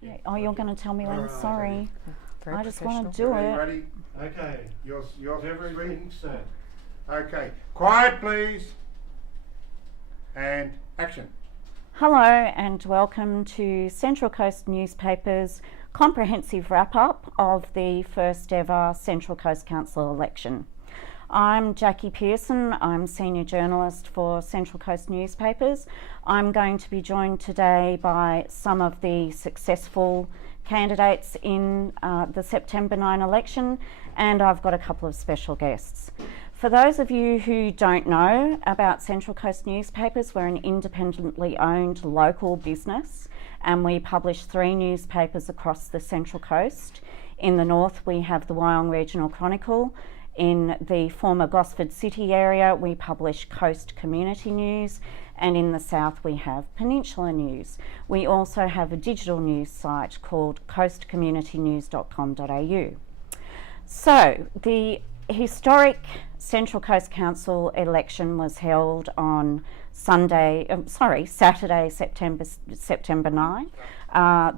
Yeah. Oh, you're going to tell me when? Alright, Sorry. Very I just professional. want to do it. Ready? Okay, yours everything set. Okay, quiet please. And action. Hello and welcome to Central Coast Newspaper's comprehensive wrap-up of the first ever Central Coast Council election. I'm Jackie Pearson, I'm Senior Journalist for Central Coast Newspapers. I'm going to be joined today by some of the successful candidates in the September 9 election, and I've got a couple of special guests. For those of you who don't know about Central Coast Newspapers, we're an independently owned local business and we publish 3 newspapers across the Central Coast. In the north we have the Wyong Regional Chronicle. In the former Gosford city area we publish Coast Community News, and in the south we have Peninsula News. We also have a digital news site called coastcommunitynews.com.au. So the historic Central Coast Council election was held on Saturday, September 9.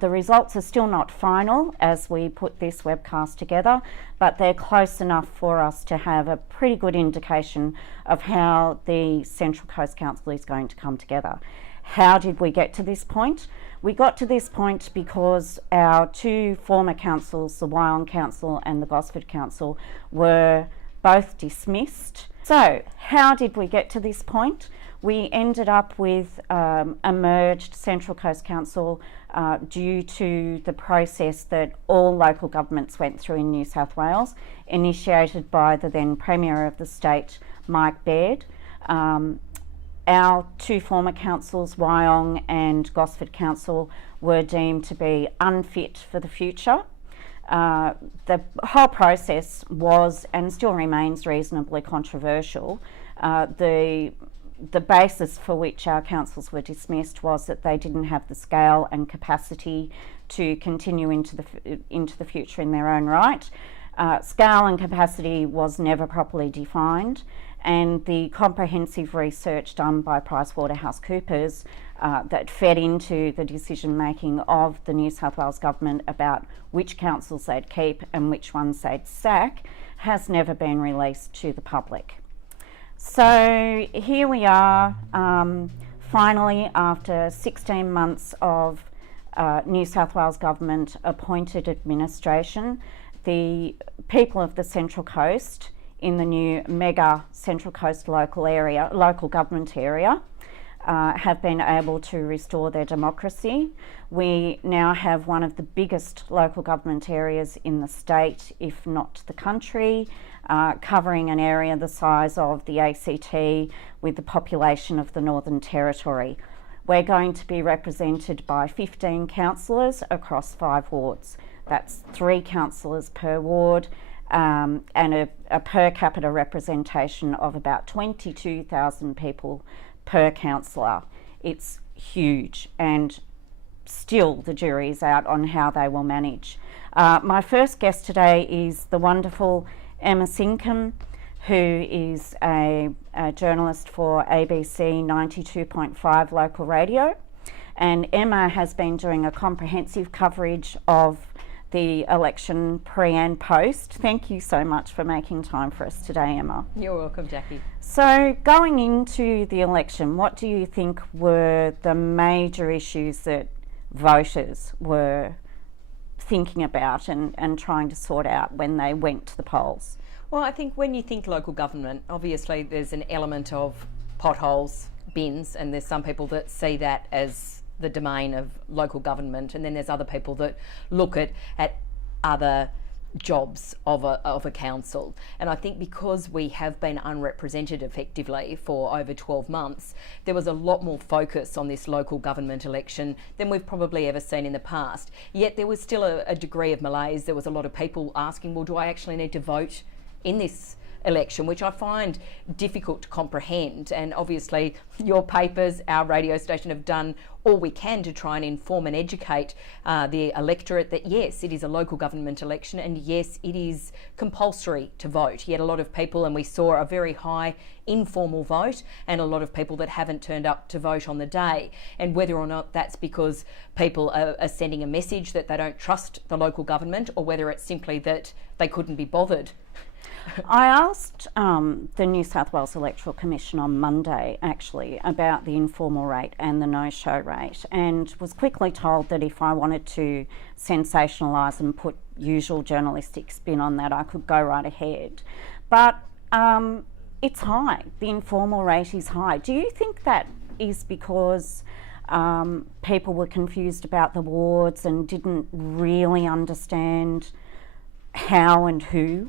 The results are still not final as we put this webcast together, but they're close enough for us to have a pretty good indication of how the Central Coast Council is going to come together. How did we get to this point? We got to this point because our 2 former councils, the Wyong Council and the Gosford Council, were both dismissed. So how did we get to this point? We ended up with a merged Central Coast Council due to the process that all local governments went through in New South Wales, initiated by the then Premier of the state, Mike Baird. Our 2 former councils, Wyong and Gosford Council, were deemed to be unfit for the future. The whole process was and still remains reasonably controversial. The basis for which our councils were dismissed was that they didn't have the scale and capacity to continue into the future in their own right. Scale and capacity was never properly defined, and the comprehensive research done by PricewaterhouseCoopers that fed into the decision making of the New South Wales government about which councils they'd keep and which ones they'd sack has never been released to the public. So here we are, finally after 16 months of New South Wales government appointed administration, the people of the Central Coast in the new mega Central Coast local government area have been able to restore their democracy. We now have one of the biggest local government areas in the state, if not the country, covering an area the size of the ACT with the population of the Northern Territory. We're going to be represented by 15 councillors across 5 wards. That's 3 councillors per ward, and a per capita representation of about 22,000 people per councillor. It's huge, and still the jury is out on how they will manage. My first guest today is the wonderful Emma Simkin, who is a journalist for ABC 92.5 local radio, and Emma has been doing a comprehensive coverage of the election pre and post. Thank you so much for making time for us today, Emma. You're welcome, Jackie. So going into the election, what do you think were the major issues that voters were thinking about and trying to sort out when they went to the polls? Well, I think when you think local government, obviously there's an element of potholes, bins, and there's some people that see that as the domain of local government, and then there's other people that look at other jobs of a council. And I think because we have been unrepresented effectively for over 12 months, there was a lot more focus on this local government election than we've probably ever seen in the past. Yet there was still a degree of malaise. There was a lot of people asking, well, do I actually need to vote in this election, which I find difficult to comprehend. And obviously your papers, our radio station have done all we can to try and inform and educate the electorate that yes, it is a local government election and yes, it is compulsory to vote. Yet a lot of people, and we saw a very high informal vote and a lot of people that haven't turned up to vote on the day. And whether or not that's because people are sending a message that they don't trust the local government, or whether it's simply that they couldn't be bothered. I asked the New South Wales Electoral Commission on Monday actually about the informal rate and the no-show rate, and was quickly told that if I wanted to sensationalise and put usual journalistic spin on that, I could go right ahead. But it's high. The informal rate is high. Do you think that is because people were confused about the wards and didn't really understand how and who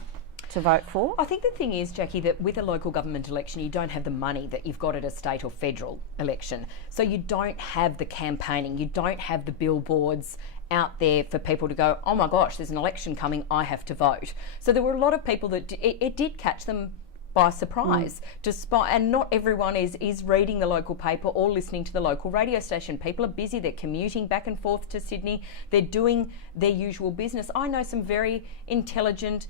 to vote for? I think the thing is, Jackie, that with a local government election, you don't have the money that you've got at a state or federal election. So you don't have the campaigning, you don't have the billboards out there for people to go, oh my gosh, there's an election coming, I have to vote. So there were a lot of people that it did catch them by surprise, despite, and not everyone is reading the local paper or listening to the local radio station. People are busy, they're commuting back and forth to Sydney, they're doing their usual business. I know some very intelligent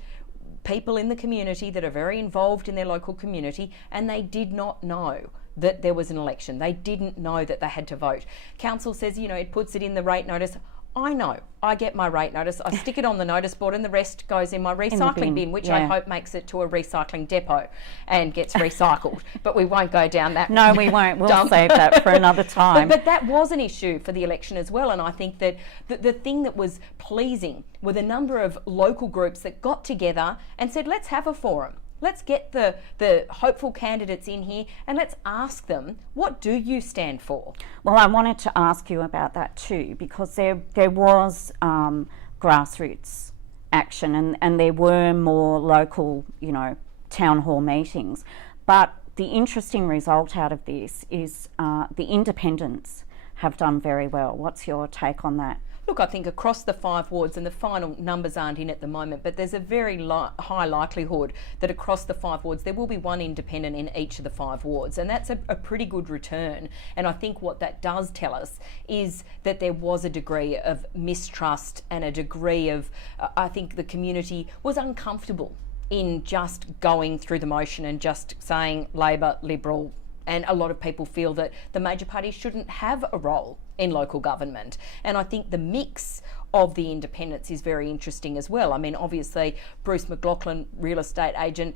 people in the community that are very involved in their local community, and they did not know that there was an election. They didn't know that they had to vote. Council says, you know, it puts it in the rate notice. I know. I get my rate notice, I stick it on the notice board, and the rest goes in my recycling bin, which I hope makes it to a recycling depot and gets recycled. But we won't go down that. No, we won't. We'll save that for another time. But that was an issue for the election as well. And I think that the thing that was pleasing were the number of local groups that got together and said, let's have a forum. Let's get the hopeful candidates in here and let's ask them, what do you stand for? Well, I wanted to ask you about that too, because there was grassroots action and there were more local, you know, town hall meetings. But the interesting result out of this is the independents have done very well. What's your take on that? Look, I think across the 5 wards, and the final numbers aren't in at the moment, but there's a very high likelihood that across the 5 wards there will be one independent in each of the 5 wards, and that's a pretty good return. And I think what that does tell us is that there was a degree of mistrust and a degree of, I think the community was uncomfortable in just going through the motion and just saying Labor, Liberal, and a lot of people feel that the major parties shouldn't have a role in local government. And I think the mix of the independents is very interesting as well. I mean, obviously, Bruce McLaughlin, real estate agent,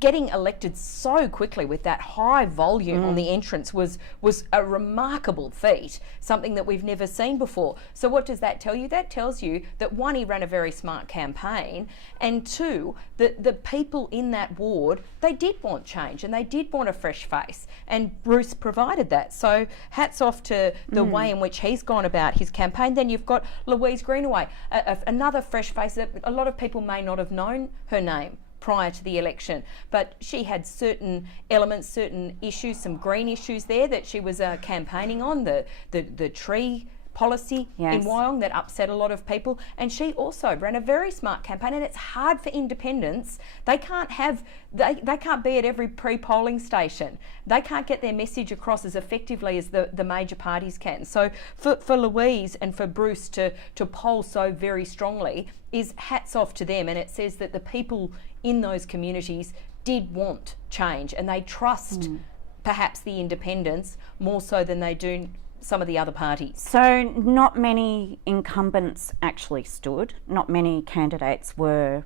getting elected so quickly with that high volume on the entrance was a remarkable feat, something that we've never seen before. So what does that tell you? That tells you that 1, he ran a very smart campaign, and 2, that the people in that ward, they did want change and they did want a fresh face, and Bruce provided that. So hats off to the way in which he's gone about his campaign. Then you've got Louise Greenaway, another fresh face that a lot of people may not have known her name prior to the election, but she had certain elements, certain issues, some green issues there that she was campaigning on, the tree policy in Wyong that upset a lot of people, and she also ran a very smart campaign. And it's hard for independents. They can't be at every pre-polling station. They can't get their message across as effectively as the major parties can. So for Louise and for Bruce to poll so very strongly is hats off to them, and it says that the people in those communities did want change, and they trust perhaps the independents more so than they do some of the other parties. So not many incumbents actually stood, not many candidates were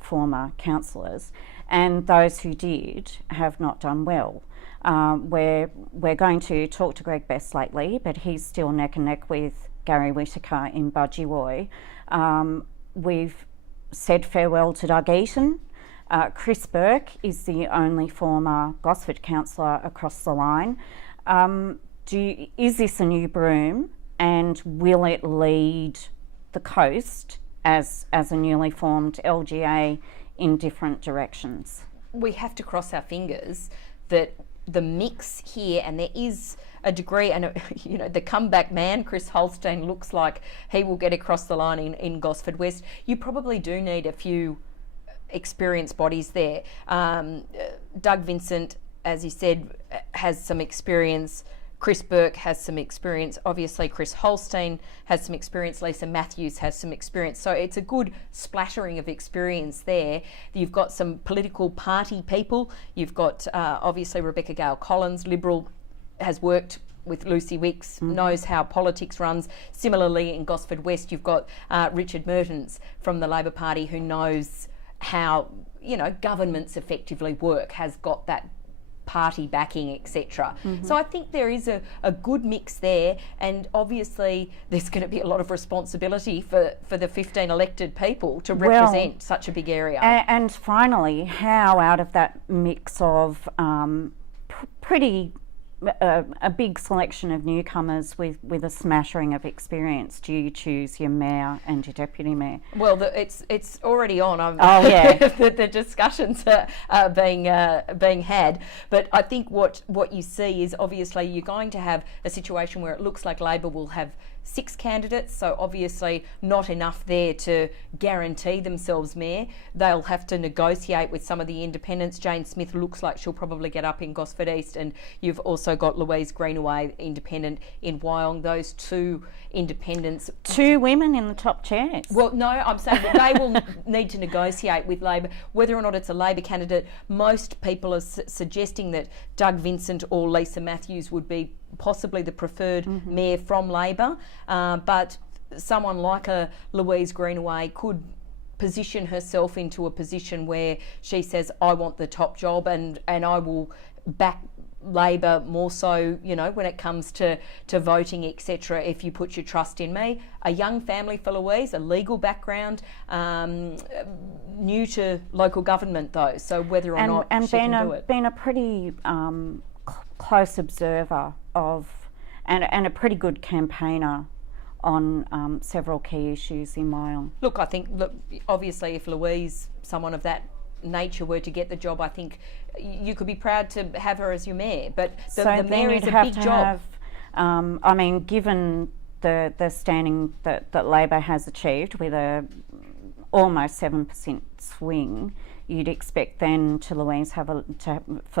former councillors, and those who did have not done well. We're going to talk to Greg Best lately, but he's still neck and neck with Gary Whittaker in Budgewoi. We've said farewell to Doug Eaton. Chris Burke is the only former Gosford councillor across the line. Is this a new broom, and will it lead the coast as a newly formed LGA in different directions? We have to cross our fingers that the mix here, and there is a degree, and you know, the comeback man, Chris Holstein, looks like he will get across the line in Gosford West. You probably do need a few experienced bodies there. Doug Vincent, as you said, has some experience. Chris Burke has some experience. Obviously, Chris Holstein has some experience. Lisa Matthews has some experience. So it's a good splattering of experience there. You've got some political party people. You've got obviously Rebecca Gale Collins, Liberal, has worked with Lucy Wicks, knows how politics runs. Similarly, in Gosford West, you've got Richard Mertens from the Labor Party, who knows how, you know, governments effectively work, has got that party backing, etc. So I think there is a good mix there, and obviously there's going to be a lot of responsibility for the 15 elected people to represent such a big area. And finally, how out of that mix of pretty a big selection of newcomers with a smattering of experience, do you choose your mayor and your deputy mayor? Well, it's already on. The discussions are being had. But I think what you see is obviously you're going to have a situation where it looks like Labor will have 6 candidates, so obviously not enough there to guarantee themselves mayor. They'll have to negotiate with some of the independents. Jane Smith looks like she'll probably get up in Gosford East, and you've also got Louise Greenaway, independent, in Wyong. Those 2 independents. 2 women in the top chairs. Well, no, I'm saying that they will need to negotiate with Labor. Whether or not it's a Labor candidate, most people are suggesting that Doug Vincent or Lisa Matthews would be possibly the preferred mayor from Labor, but someone like a Louise Greenaway could position herself into a position where she says, I want the top job, and I will back Labor more so, you know, when it comes to voting, etc., if you put your trust in me. A young family for Louise, a legal background, new to local government though, so whether or not she can do it. Been a pretty close observer of, and a pretty good campaigner on several key issues in Wyong. Look, I think, obviously if Louise, someone of that nature, were to get the job, I think you could be proud to have her as your mayor, but the mayor is a big job. I mean, given the standing that Labor has achieved with a almost 7% swing, you'd expect then for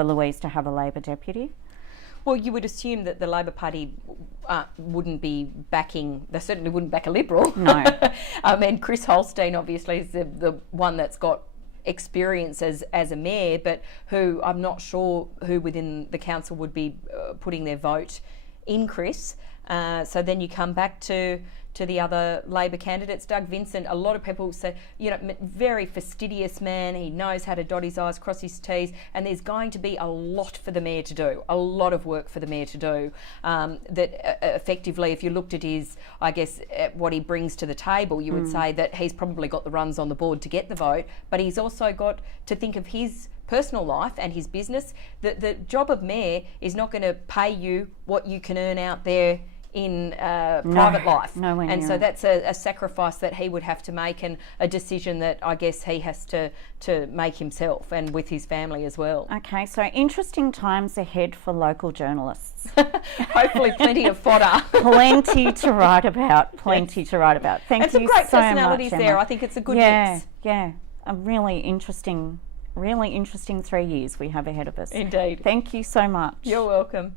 Louise to have a Labor deputy? Well, you would assume that the Labor Party wouldn't be backing, they certainly wouldn't back a Liberal. No. I mean, Chris Holstein obviously is the one that's got experience as a mayor, but who I'm not sure who within the council would be putting their vote in Chris. So then you come back to the other Labor candidates. Doug Vincent, a lot of people say, you know, very fastidious man. He knows how to dot his I's, cross his T's, and there's going to be a lot for the mayor to do, a lot of work for the mayor to do. That effectively, if you looked at his, I guess, what he brings to the table, you would say that he's probably got the runs on the board to get the vote, but he's also got to think of his personal life and his business. The job of mayor is not going to pay you what you can earn out there in private life, and so that's a sacrifice that he would have to make, and a decision that I guess he has to make himself and with his family as well. Okay, so interesting times ahead for local journalists. Hopefully plenty of fodder. Plenty to write about, Thank you so much, some great personalities Emma. there. I think it's a good mix. Yeah, a really interesting 3 years we have ahead of us. Indeed. Thank you so much. You're welcome.